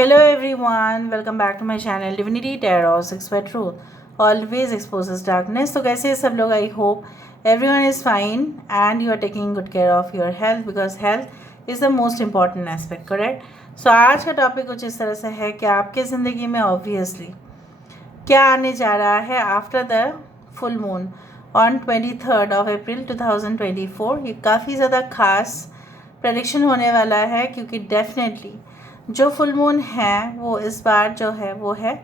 Hello everyone, welcome back to my channel Divinity Tarot 6 by Truth. Always exposes darkness. तो कैसे सब लोग? I hope everyone is fine and you are taking good care of your health because health is the most important aspect, correct? So आज का topic कुछ इस तरह से है कि आपके ज़िंदगी में ऑब्वियसली क्या आने जा रहा है after the full moon on 23rd of April 2024। ये काफ़ी ज़्यादा खास प्रेडिक्शन होने वाला है क्योंकि डेफिनेटली जो फुल मून है वो इस बार जो है वो है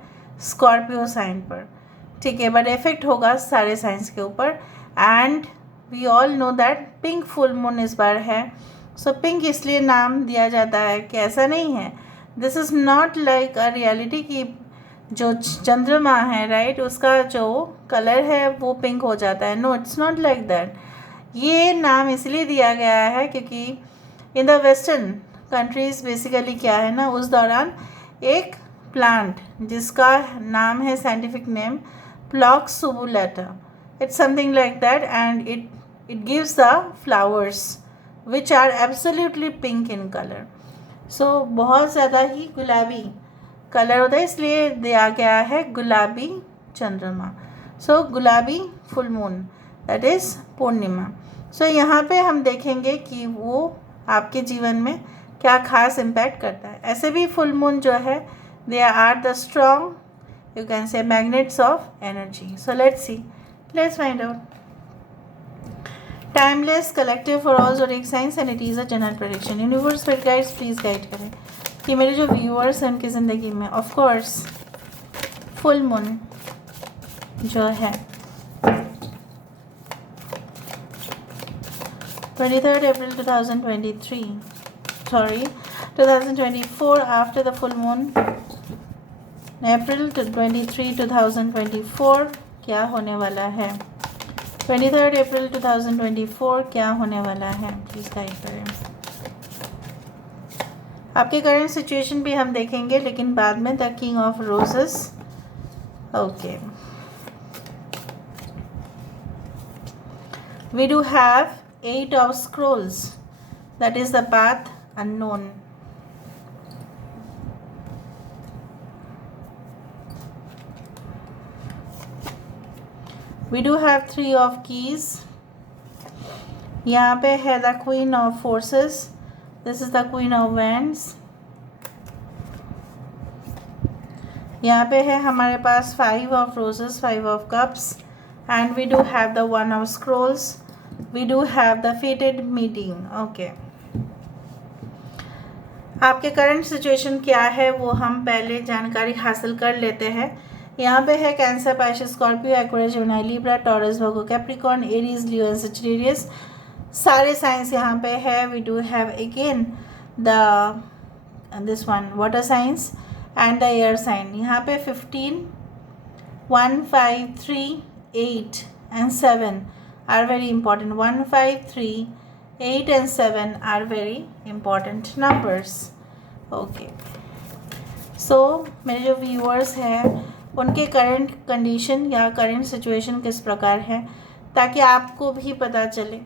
स्कॉर्पियो साइन पर, ठीक है, बट इफेक्ट होगा सारे साइंस के ऊपर। And we all know that pink full moon इस बार है। सो पिंक इसलिए नाम दिया जाता है कि ऐसा नहीं है, this is not like a reality की जो चंद्रमा है राइट, उसका जो कलर है वो पिंक हो जाता है। No, it's not like that. ये नाम इसलिए दिया गया है क्योंकि in the western countries basically क्या है ना, उस दौरान एक प्लांट जिसका नाम है scientific name phlox subulata, it's something like that, and it gives the flowers which are absolutely pink in colour. So बहुत ज़्यादा ही गुलाबी कलर होता है, इसलिए दिया गया है गुलाबी चंद्रमा। सो गुलाबी फुल मून दैट इज़ पूर्णिमा। सो यहाँ पे हम देखेंगे कि वो आपके जीवन में क्या खास इम्पैक्ट करता है। ऐसे भी फुल मून जो है they are the strong, you can say magnets of energy. So let's find out. Timeless collective for all zodiac signs and it is a general prediction. Universe पर गाइड्स प्लीज़ गाइड करें कि मेरे जो viewers हैं उनकी ज़िंदगी में of course full moon जो है 23rd April 2024 after the full moon April 23 2024 क्या होने वाला है? 23rd April 2024 क्या होने वाला है? प्लीज़ गाइड करें। आपके करंट सिचुएशन भी हम देखेंगे लेकिन बाद में। The king of roses, okay, we do have 8 of scrolls, that is the path unknown. We do have 3 of keys. यहाँ पे है the queen of forces, this is the queen of wands. यहाँ पे है हमारे पास 5 of roses, 5 of cups, and we do have the 1 of scrolls. We do have the fated meeting. Okay. आपके current situation क्या है वो हम पहले जानकारी हासिल कर लेते हैं। यहाँ पे है cancer, Pisces, Scorpio, Aquarius, Gemini, Libra, Taurus, Virgo, Capricorn, Aries, Leo and Sagittarius. सारे साइंस यहाँ पे है। We do have again the this one water signs and the air sign. यहाँ पे 15, 1, 5, 3, 8 and 7 are very important. 1, 5, 3, 8 and 7 are very important numbers. Okay. So मेरे जो viewers हैं उनके करंट कंडीशन या करंट सिचुएशन किस प्रकार है ताकि आपको भी पता चले।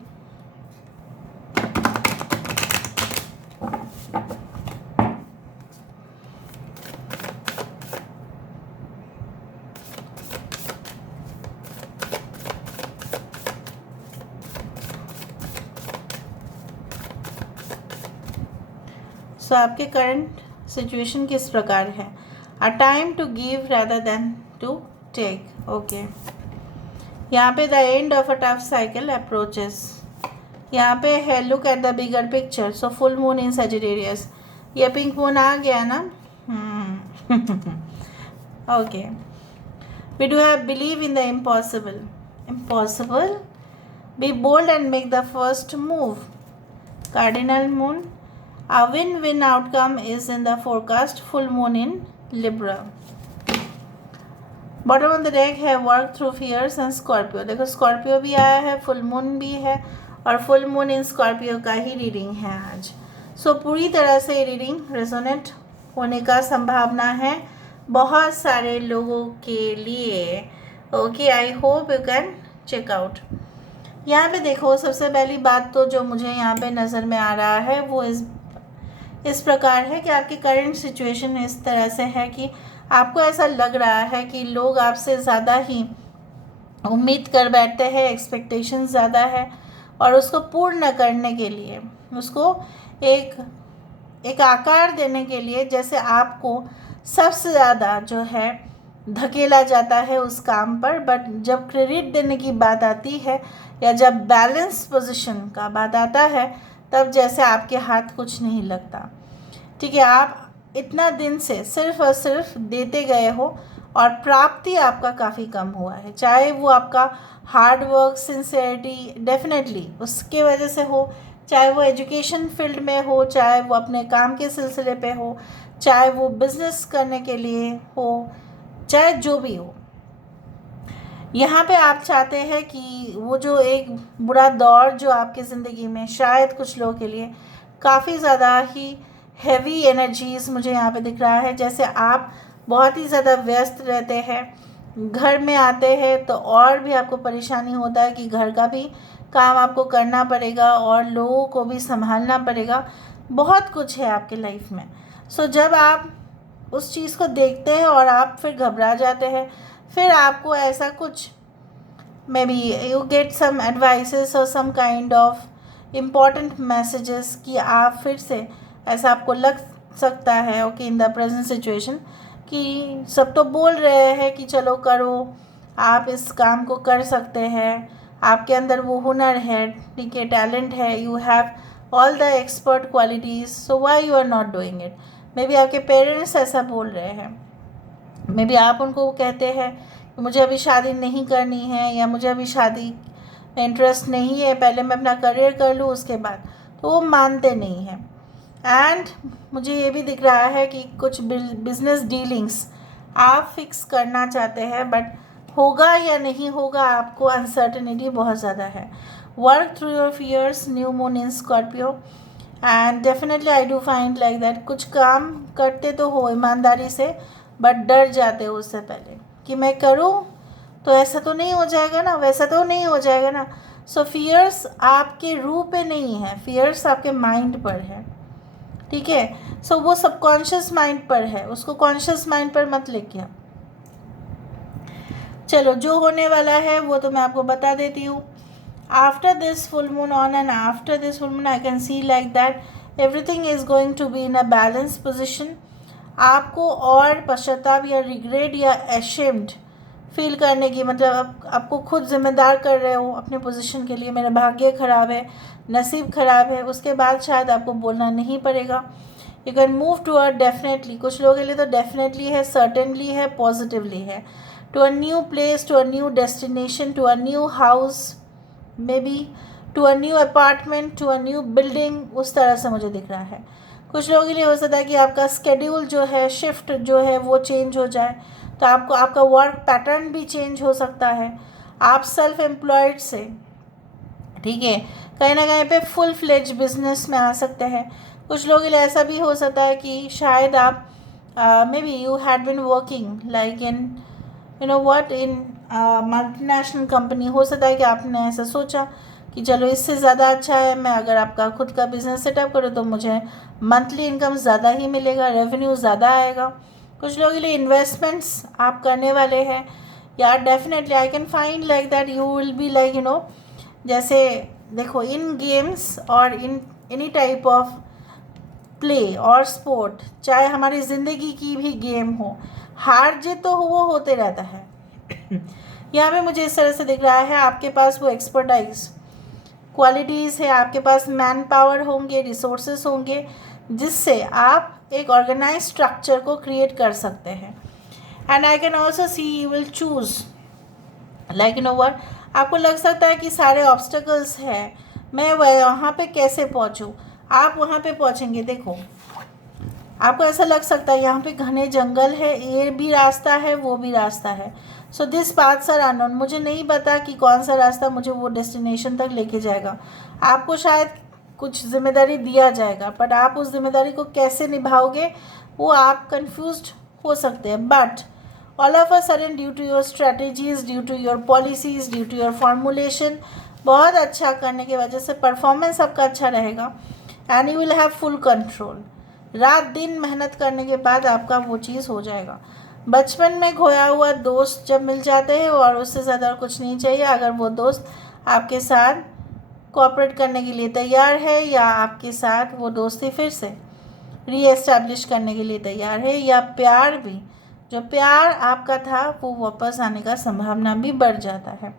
सो आपके करंट सिचुएशन किस प्रकार है। A time to give rather than to take. Okay, यहाँ पे the end of a tough cycle approaches. यहाँ पे है look at the bigger picture. So full moon in Sagittarius, ये पिंक मून आ गया ना। Okay, we do have believe in the impossible, be bold and make the first move. Cardinal moon, a win-win outcome is in the forecast. Full moon in Libra. Bottom of the deck है work through fears and Scorpio। देखो Scorpio भी आया है, full moon भी है और full moon in Scorpio का ही reading है आज। सो पूरी तरह से रीडिंग रेजोनेट होने का संभावना है बहुत सारे लोगों के लिए। Okay, I hope you can check out. यहाँ पे देखो सबसे पहली बात तो जो मुझे यहाँ पे नज़र में आ रहा है वो इस इस प्रकार है कि आपकी करंट सिचुएशन इस तरह से है कि आपको ऐसा लग रहा है कि लोग आपसे ज़्यादा ही उम्मीद कर बैठते हैं, एक्सपेक्टेशन ज़्यादा है, और उसको पूर्ण करने के लिए, उसको एक एक आकार देने के लिए जैसे आपको सबसे ज़्यादा जो है धकेला जाता है उस काम पर। बट जब क्रेडिट देने की बात आती है या जब बैलेंस पोजीशन का बात आता है, तब जैसे आपके हाथ कुछ नहीं लगता। ठीक है, आप इतना दिन से सिर्फ और सिर्फ देते गए हो और प्राप्ति आपका काफ़ी कम हुआ है, चाहे वो आपका हार्ड वर्क, सिंसेरिटी डेफिनेटली उसके वजह से हो, चाहे वो एजुकेशन फील्ड में हो, चाहे वो अपने काम के सिलसिले पे हो, चाहे वो बिजनेस करने के लिए हो, चाहे जो भी हो। यहाँ पे आप चाहते हैं कि वो जो एक बुरा दौर जो आपकी ज़िंदगी में शायद कुछ लोगों के लिए काफ़ी ज़्यादा ही हैवी एनर्जीज़ मुझे यहाँ पे दिख रहा है, जैसे आप बहुत ही ज़्यादा व्यस्त रहते हैं, घर में आते हैं तो और भी आपको परेशानी होता है कि घर का भी काम आपको करना पड़ेगा और लोगों को भी संभालना पड़ेगा, बहुत कुछ है आपके लाइफ में। सो जब आप उस चीज़ को देखते हैं और आप फिर घबरा जाते हैं, फिर आपको ऐसा कुछ maybe you get some advices और some kind of important messages कि आप फिर से ऐसा आपको लग सकता है okay in the present situation कि सब तो बोल रहे हैं कि चलो करो, आप इस काम को कर सकते हैं, आपके अंदर वो हुनर है, ठीक है, टैलेंट है, you have all the expert qualities, so why you are not doing it. Maybe आपके पेरेंट्स ऐसा बोल रहे हैं, मे बी आप उनको कहते हैं कि मुझे अभी शादी नहीं करनी है या मुझे अभी शादी में इंटरेस्ट नहीं है, पहले मैं अपना करियर कर लूँ उसके बाद, तो वो मानते नहीं हैं। एंड मुझे ये भी दिख रहा है कि कुछ बिजनेस डीलिंग्स आप फिक्स करना चाहते हैं, बट होगा या नहीं होगा आपको अनसर्टेनिटी बहुत ज़्यादा है। Work through your fears, new moon in Scorpio, and definitely I do find like that कुछ काम करते तो हो ईमानदारी से, बट डर जाते हो उससे पहले कि मैं करूँ तो ऐसा तो नहीं हो जाएगा ना, वैसा तो नहीं हो जाएगा ना। सो फियर्स आपके रूह पे नहीं है, फियर्स आपके माइंड पर है, ठीक है। सो वो सबकॉन्शियस माइंड पर है, उसको कॉन्शियस माइंड पर मत लेके आओ। चलो जो होने वाला है वो तो मैं आपको बता देती हूँ। After this full moon on and after this full moon I can see like that everything is going to be in a balance position. आपको और पश्चाताप या रिग्रेट या एशेम्ड फील करने की, मतलब आपको खुद जिम्मेदार कर रहे हो अपने पोजीशन के लिए, मेरा भाग्य ख़राब है, नसीब ख़राब है, उसके बाद शायद आपको बोलना नहीं पड़ेगा। You can move to a definitely, कुछ लोगों के लिए तो डेफिनेटली है, सर्टेनली है, पॉजिटिवली है, to a new place, to a new destination, to a new house, maybe to a new apartment, to a new building, उस तरह से मुझे दिख रहा है। कुछ लोगों के लिए हो सकता है कि आपका स्केड्यूल जो है, शिफ्ट जो है वो चेंज हो जाए, तो आपको आपका वर्क पैटर्न भी चेंज हो सकता है। आप सेल्फ एम्प्लॉयड से, ठीक है, कहीं ना कहीं पे फुल फ्लेज बिजनेस में आ सकते हैं। कुछ लोगों के लिए ऐसा भी हो सकता है कि शायद आप may be you had been working like in you know what in multinational company. हो सकता है कि आपने ऐसा सोचा कि चलो इससे ज़्यादा अच्छा है मैं अगर आपका खुद का बिज़नेस सेटअप करूँ तो मुझे मंथली इनकम ज़्यादा ही मिलेगा, रेवेन्यू ज़्यादा आएगा। कुछ लोगों के लिए इन्वेस्टमेंट्स आप करने वाले हैं, या definitely I can find like that you will be like you know, जैसे देखो इन गेम्स और in any type of play और स्पोर्ट, चाहे हमारी ज़िंदगी की भी गेम हो, हार जीत तो वो होते रहता है। यहाँ पे मुझे इस तरह से दिख रहा है आपके पास वो एक्सपर्टाइज क्वालिटीज़ है, आपके पास मैन पावर होंगे, रिसोर्सेस होंगे, जिससे आप एक ऑर्गेनाइज स्ट्रक्चर को क्रिएट कर सकते हैं। And I can also see you will choose like you know what, आपको लग सकता है कि सारे ऑब्स्टेकल्स हैं, मैं वहाँ पे कैसे पहुँचूँ, आप वहाँ पे पहुँचेंगे। देखो आपको ऐसा लग सकता है यहाँ पे घने जंगल है, ये भी रास्ता है वो भी रास्ता है, so this paths are unknown, मुझे नहीं पता कि कौन सा रास्ता मुझे वो डेस्टिनेशन तक लेके जाएगा। आपको शायद कुछ जिम्मेदारी दिया जाएगा, बट आप उस जिम्मेदारी को कैसे निभाओगे वो आप कंफ्यूज्ड हो सकते हैं। But all of a sudden due to your strategies, due to your policies, due to your formulation, बहुत अच्छा करने की वजह से परफॉर्मेंस आपका अच्छा रहेगा and you will have full control. रात दिन मेहनत करने के बाद आपका वो चीज़ हो जाएगा। बचपन में खोया हुआ दोस्त जब मिल जाते हैं और उससे ज़्यादा और कुछ नहीं चाहिए, अगर वो दोस्त आपके साथ कोऑपरेट करने के लिए तैयार है या आपके साथ वो दोस्ती फिर से रीएस्टैब्लिश करने के लिए तैयार है, या प्यार भी, जो प्यार आपका था वो वापस आने का संभावना भी बढ़ जाता है।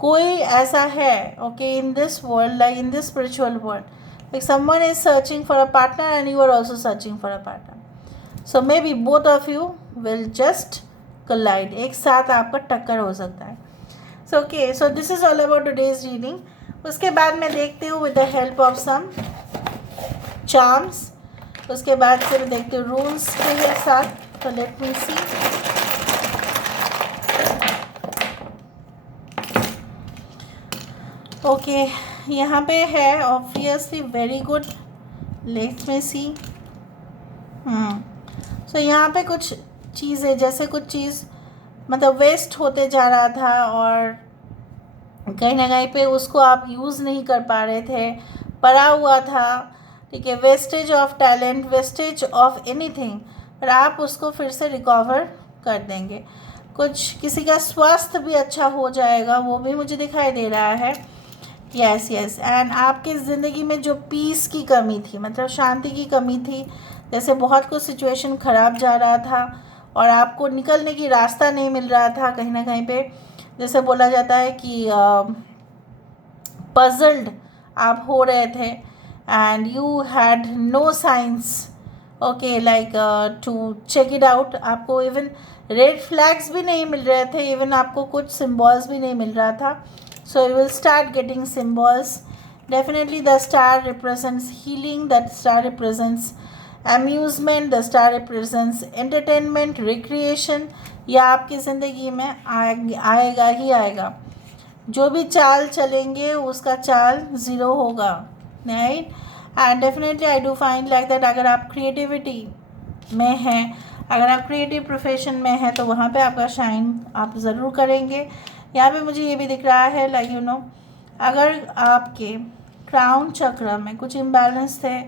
कोई ऐसा है, okay, in this world, like in this spiritual world, like someone is searching for a partner and you are also searching for a partner. So maybe both of you will just collide, एक साथ आपका टक्कर हो सकता है। So okay, so this is all about today's reading. उसके बाद मैं देखती हूँ with the help of some charms, उसके बाद से मैं देखती हूँ रूल्स के साथ। तो लेट मी सी। ओके, यहाँ पे है obviously very good. Let me see. So यहाँ पे कुछ चीज़ें, जैसे कुछ चीज़ मतलब वेस्ट होते जा रहा था और कहीं ना कहीं पे उसको आप यूज़ नहीं कर पा रहे थे, पड़ा हुआ था, ठीक है, wastage of talent, wastage of anything, पर आप उसको फिर से रिकवर कर देंगे। कुछ किसी का स्वास्थ्य भी अच्छा हो जाएगा, वो भी मुझे दिखाई दे रहा है। यस यस, एंड आपकी ज़िंदगी में जो पीस की कमी थी, मतलब शांति की कमी थी, जैसे बहुत कुछ सिचुएशन ख़राब जा रहा था और आपको निकलने की रास्ता नहीं मिल रहा था कहीं ना कहीं पे, जैसे बोला जाता है कि पजल्ड आप हो रहे थे and you had no science, okay, like to check it out. आपको इवन रेड फ्लैग्स भी नहीं मिल रहे थे, इवन आपको कुछ सिम्बॉल्स भी नहीं मिल रहा था। So you will start getting symbols. Definitely the star represents healing, that star represents amusement, the star represents entertainment, recreation. यह आपकी ज़िंदगी में आएगा ही आएगा। जो भी चाल चलेंगे उसका चाल ज़ीरो होगा, right. And definitely I do find like that, अगर आप क्रिएटिविटी में हैं, अगर आप क्रिएटिव प्रोफेशन में हैं, तो वहाँ पे आपका शाइन आप ज़रूर करेंगे। यहाँ पे मुझे ये भी दिख रहा है, लाइक यू नो, अगर आपके क्राउन चक्र में कुछ इम्बैलेंस थे,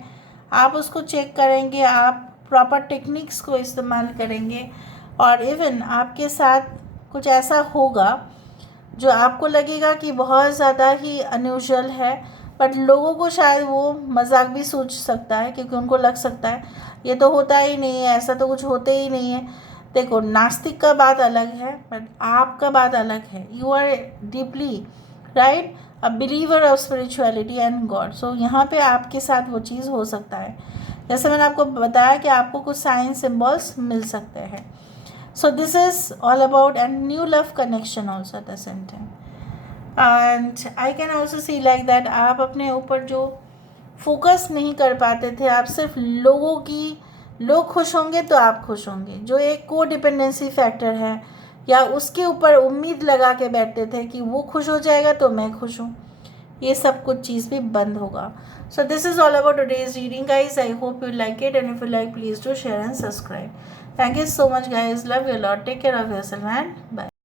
आप उसको चेक करेंगे, आप प्रॉपर टेक्निक्स को इस्तेमाल करेंगे, और इवन आपके साथ कुछ ऐसा होगा जो आपको लगेगा कि बहुत ज़्यादा ही अनयूजुअल है, बट लोगों को शायद वो मजाक भी सूझ सकता है, क्योंकि उनको लग सकता है ये तो होता ही नहीं है, ऐसा तो कुछ होते ही नहीं है। देखो, नास्तिक का बात अलग है, बट आपका बात अलग है। You are deeply right a believer of spirituality and God. So यहाँ पे आपके साथ वो चीज़ हो सकता है, जैसे मैंने आपको बताया कि आपको कुछ साइन सिम्बल्स मिल सकते हैं। So this is all about a new love connection also at the same time. And I can also see like that आप अपने ऊपर जो फोकस नहीं कर पाते थे, आप सिर्फ लोगों की, लोग खुश होंगे तो आप खुश होंगे, जो एक को डिपेंडेंसी फैक्टर है, या उसके ऊपर उम्मीद लगा के बैठते थे कि वो खुश हो जाएगा तो मैं खुश हूँ, ये सब कुछ चीज़ भी बंद होगा। So this is all about today's reading, guys. I hope you like it, and if you like, please do share and subscribe. Thank you so much, guys. Love you a lot. Take care of yourself and bye.